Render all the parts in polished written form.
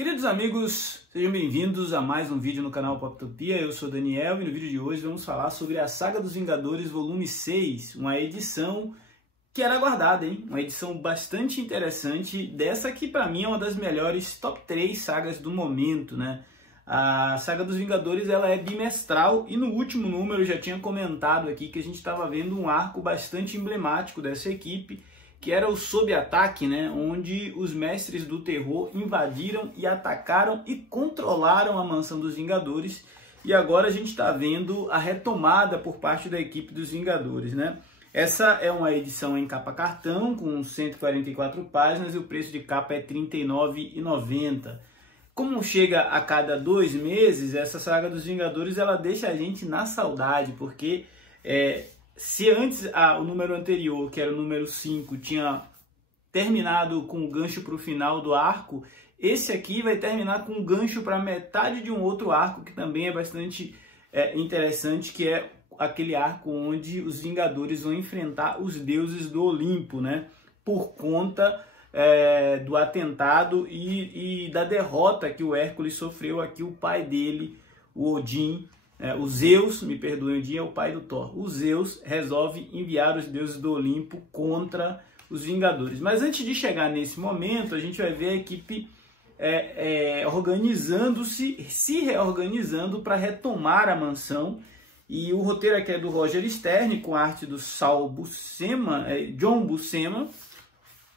Queridos amigos, sejam bem-vindos a mais um vídeo no canal Poptopia. Eu sou Daniel e no vídeo de hoje vamos falar sobre a Saga dos Vingadores volume 6, uma edição que era aguardada, hein? Uma edição bastante interessante, dessa que para mim é uma das melhores top 3 sagas do momento, né? A Saga dos Vingadores ela é bimestral e no último número eu já tinha comentado aqui que a gente estava vendo um arco bastante emblemático dessa equipe, que era o Sob Ataque, né? Onde os Mestres do Terror invadiram e atacaram e controlaram a Mansão dos Vingadores. E agora a gente está vendo a retomada por parte da equipe dos Vingadores, né? Essa é uma edição em capa cartão, com 144 páginas, e o preço de capa é R$ 39,90. Como chega a cada 2 meses, essa Saga dos Vingadores ela deixa a gente na saudade, porque se antes o número anterior, que era o número 5, tinha terminado com o gancho para o final do arco, esse aqui vai terminar com um gancho para metade de um outro arco, que também é bastante interessante, que é aquele arco onde os Vingadores vão enfrentar os deuses do Olimpo, né? Por conta do atentado e da derrota que o Hércules sofreu aqui, o pai dele, o Odin. O Zeus, me perdoe, Odin é o pai do Thor. O Zeus resolve enviar os deuses do Olimpo contra os Vingadores. Mas antes de chegar nesse momento, a gente vai ver a equipe organizando-se, se reorganizando para retomar a mansão. E o roteiro aqui é do Roger Stern, com arte do Saul Buscema, John Buscema.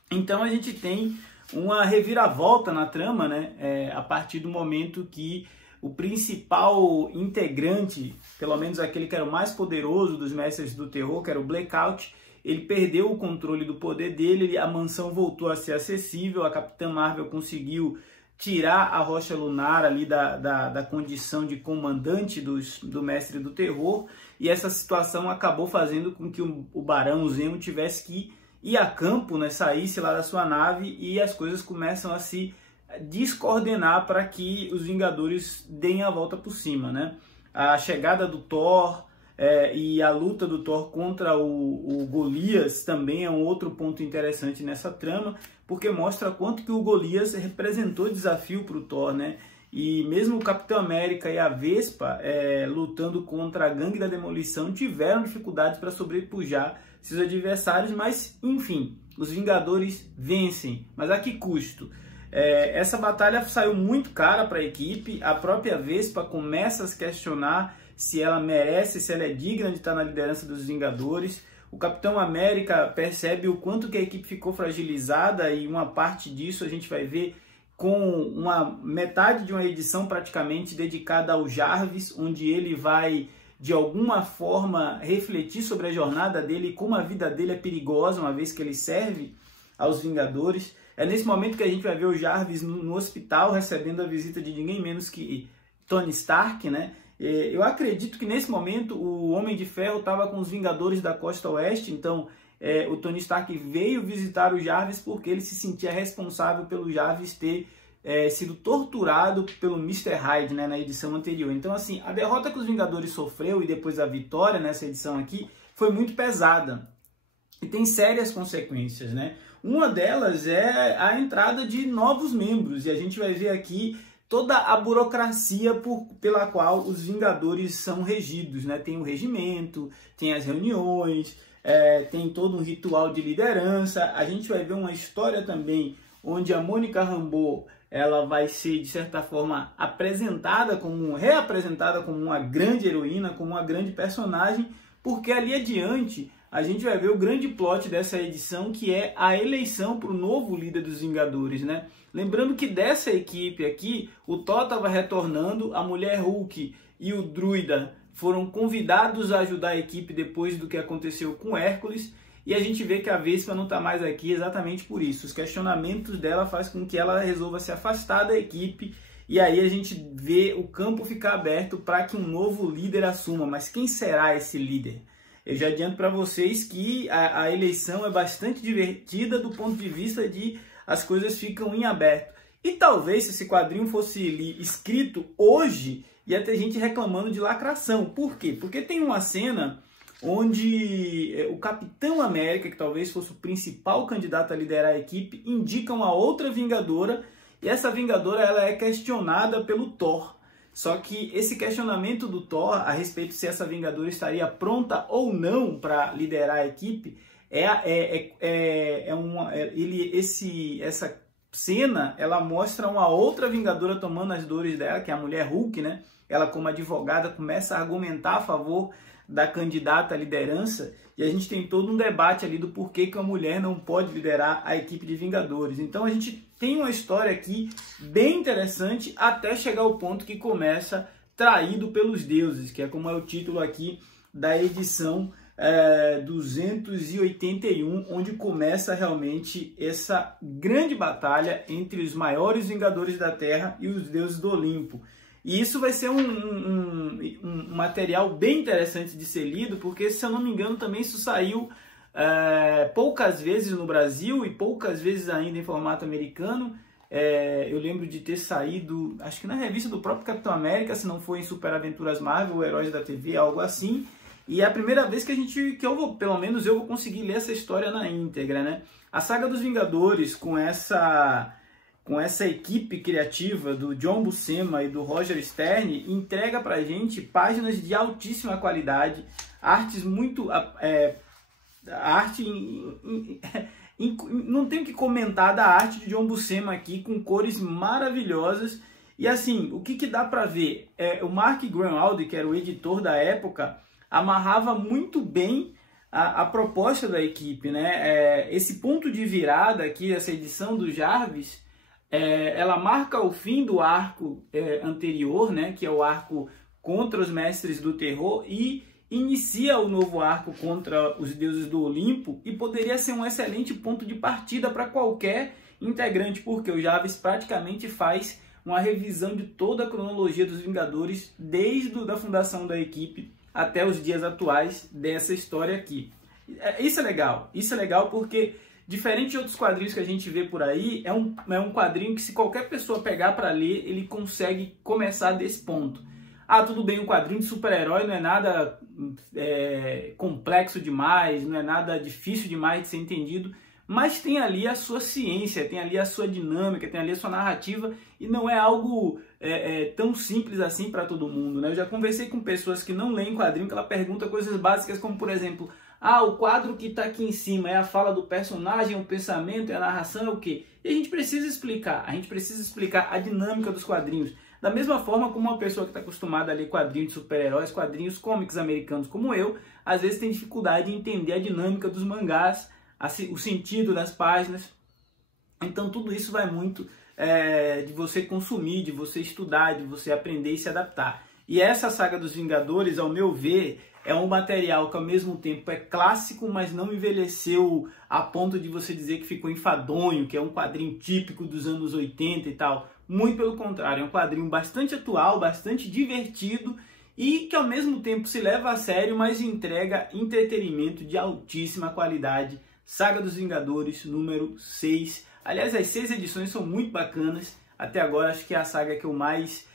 Então a gente tem uma reviravolta na trama, né? A partir do momento que o principal integrante, pelo menos aquele que era o mais poderoso dos Mestres do Terror, que era o Blackout, ele perdeu o controle do poder dele, a mansão voltou a ser acessível, a Capitã Marvel conseguiu tirar a Rocha Lunar ali da condição de comandante do Mestre do Terror, e essa situação acabou fazendo com que o Barão Zemo tivesse que ir a campo, né, saísse lá da sua nave, e as coisas começam a se descoordenar para que os Vingadores deem a volta por cima, né? A chegada do Thor e a luta do Thor contra o Golias também é um outro ponto interessante nessa trama, porque mostra quanto que o Golias representou desafio para o Thor, né? E mesmo o Capitão América e a Vespa lutando contra a Gangue da Demolição tiveram dificuldades para sobrepujar seus adversários, mas enfim, os Vingadores vencem. Mas a que custo? Essa batalha saiu muito cara para a equipe, a própria Vespa começa a se questionar se ela merece, se ela é digna de estar na liderança dos Vingadores. O Capitão América percebe o quanto que a equipe ficou fragilizada, e uma parte disso a gente vai ver com uma metade de uma edição praticamente dedicada ao Jarvis, onde ele vai de alguma forma refletir sobre a jornada dele e como a vida dele é perigosa, uma vez que ele serve aos Vingadores. É nesse momento que a gente vai ver o Jarvis no hospital, recebendo a visita de ninguém menos que Tony Stark, né? Eu acredito que nesse momento o Homem de Ferro estava com os Vingadores da Costa Oeste, então o Tony Stark veio visitar o Jarvis porque ele se sentia responsável pelo Jarvis ter sido torturado pelo Mr. Hyde, né, na edição anterior. Então, assim, a derrota que os Vingadores sofreu e depois a vitória nessa edição aqui foi muito pesada e tem sérias consequências, né? Uma delas é a entrada de novos membros, e a gente vai ver aqui toda a burocracia pela qual os Vingadores são regidos, né? Tem o regimento, tem as reuniões, tem todo um ritual de liderança. A gente vai ver uma história também onde a Mônica Rambeau ela vai ser, de certa forma, reapresentada como uma grande heroína, como uma grande personagem, porque ali adiante a gente vai ver o grande plot dessa edição, que é a eleição para o novo líder dos Vingadores, né? Lembrando que dessa equipe aqui, o Thor estava retornando, a Mulher Hulk e o Druida foram convidados a ajudar a equipe depois do que aconteceu com Hércules, e a gente vê que a Vespa não está mais aqui exatamente por isso. Os questionamentos dela fazem com que ela resolva se afastar da equipe, e aí a gente vê o campo ficar aberto para que um novo líder assuma. Mas quem será esse líder? Eu já adianto para vocês que a eleição é bastante divertida do ponto de vista de as coisas ficam em aberto. E talvez se esse quadrinho fosse escrito hoje, ia ter gente reclamando de lacração. Por quê? Porque tem uma cena onde o Capitão América, que talvez fosse o principal candidato a liderar a equipe, indica uma outra Vingadora E essa Vingadora ela é questionada pelo Thor. Só que esse questionamento do Thor a respeito se essa Vingadora estaria pronta ou não para liderar a equipe, essa cena ela mostra uma outra Vingadora tomando as dores dela, que é a mulher Hulk, né? Ela, como advogada, começa a argumentar a favor da candidata à liderança, e a gente tem todo um debate ali do porquê que a mulher não pode liderar a equipe de Vingadores. Então a gente tem uma história aqui bem interessante até chegar ao ponto que começa Traído pelos Deuses, que é como é o título aqui da edição 281, onde começa realmente essa grande batalha entre os maiores Vingadores da Terra e os deuses do Olimpo. E isso vai ser um material bem interessante de ser lido, porque, se eu não me engano, também isso saiu poucas vezes no Brasil e poucas vezes ainda em formato americano. Eu lembro de ter saído, acho que na revista do próprio Capitão América, se não for em Super Aventuras Marvel, Heróis da TV, algo assim. E é a primeira vez pelo menos eu vou conseguir ler essa história na íntegra, né? A saga dos Vingadores, com essa equipe criativa do John Buscema e do Roger Stern, entrega pra gente páginas de altíssima qualidade, artes muito... não tenho que comentar da arte de John Buscema aqui, com cores maravilhosas. E assim, o que dá pra ver? O Mark Gruenwald, que era o editor da época, amarrava muito bem a proposta da equipe, né? Esse ponto de virada aqui, essa edição do Jarvis, ela marca o fim do arco anterior, né, que é o arco contra os Mestres do Terror, e inicia o novo arco contra os deuses do Olimpo, e poderia ser um excelente ponto de partida para qualquer integrante, porque o Jarvis praticamente faz uma revisão de toda a cronologia dos Vingadores, desde a fundação da equipe até os dias atuais dessa história aqui. Isso é legal porque, diferente de outros quadrinhos que a gente vê por aí, é um quadrinho que, se qualquer pessoa pegar para ler, ele consegue começar desse ponto. Ah, tudo bem, um quadrinho de super-herói não é nada complexo demais, não é nada difícil demais de ser entendido, mas tem ali a sua ciência, tem ali a sua dinâmica, tem ali a sua narrativa, e não é algo tão simples assim para todo mundo, né? Eu já conversei com pessoas que não leem quadrinho, que ela pergunta coisas básicas como, por exemplo, o quadro que está aqui em cima é a fala do personagem, o pensamento, é a narração, é o quê? E a gente precisa explicar a dinâmica dos quadrinhos. Da mesma forma como uma pessoa que está acostumada a ler quadrinhos de super-heróis, quadrinhos cômics americanos como eu, às vezes tem dificuldade em entender a dinâmica dos mangás, o sentido das páginas. Então tudo isso vai muito de você consumir, de você estudar, de você aprender e se adaptar. E essa saga dos Vingadores, ao meu ver, é um material que ao mesmo tempo é clássico, mas não envelheceu a ponto de você dizer que ficou enfadonho, que é um quadrinho típico dos anos 80 e tal. Muito pelo contrário, é um quadrinho bastante atual, bastante divertido e que ao mesmo tempo se leva a sério, mas entrega entretenimento de altíssima qualidade. Saga dos Vingadores, número 6. Aliás, as 6 edições são muito bacanas. Até agora, acho que é a saga que eu mais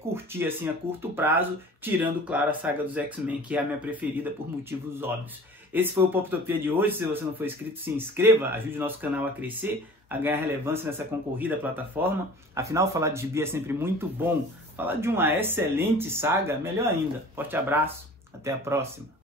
curti assim, a curto prazo, tirando, claro, a saga dos X-Men, que é a minha preferida por motivos óbvios. Esse foi o Poptopia de hoje. Se você não for inscrito, se inscreva, ajude o nosso canal a crescer, a ganhar relevância nessa concorrida plataforma. Afinal, falar de gibi é sempre muito bom. Falar de uma excelente saga, melhor ainda. Forte abraço, até a próxima.